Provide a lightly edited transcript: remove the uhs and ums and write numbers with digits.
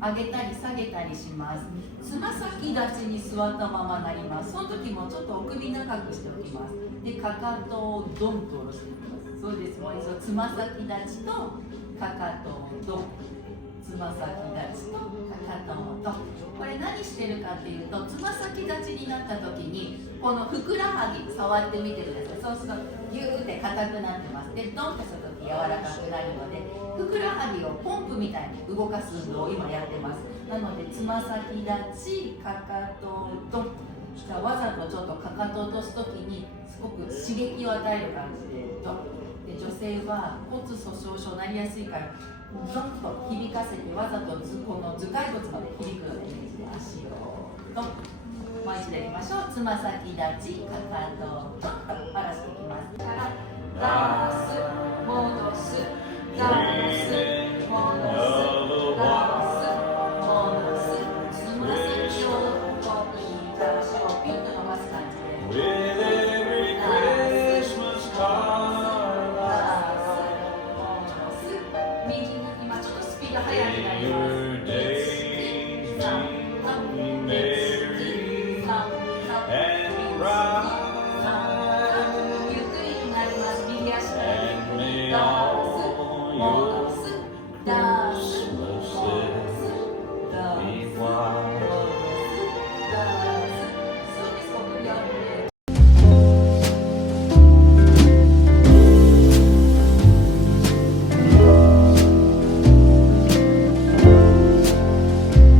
上げたり下げたりします。つま先立ちに座ったままなります。その時もちょっとお首長くしておきます。で、かかとをドンと下ろしていきます。そうです。もう一度つま先立ちとかかとをドン。つま先立ちとかかとをドン。これ何してるかっていうと、つま先立ちになった時にこのふくらはぎ触ってみてください。そうするとギューって硬くなってます。で、ドンとすると柔らかくなるので、ふくらはぎをポンプみたいに動かす運動を今やってます。なのでつま先立ち、かかとをドン。じゃあわざとちょっとかかとを落とす時にすごく刺激を与える感じでドン。で、女性は骨粗しょう症になりやすいからドンと響かせて、わざとこの頭蓋骨まで響くようなイメージで足をドン。もう一度いきましょう。つま先立ち、かかとをドンとバラしていきます。から出す、戻す、出す。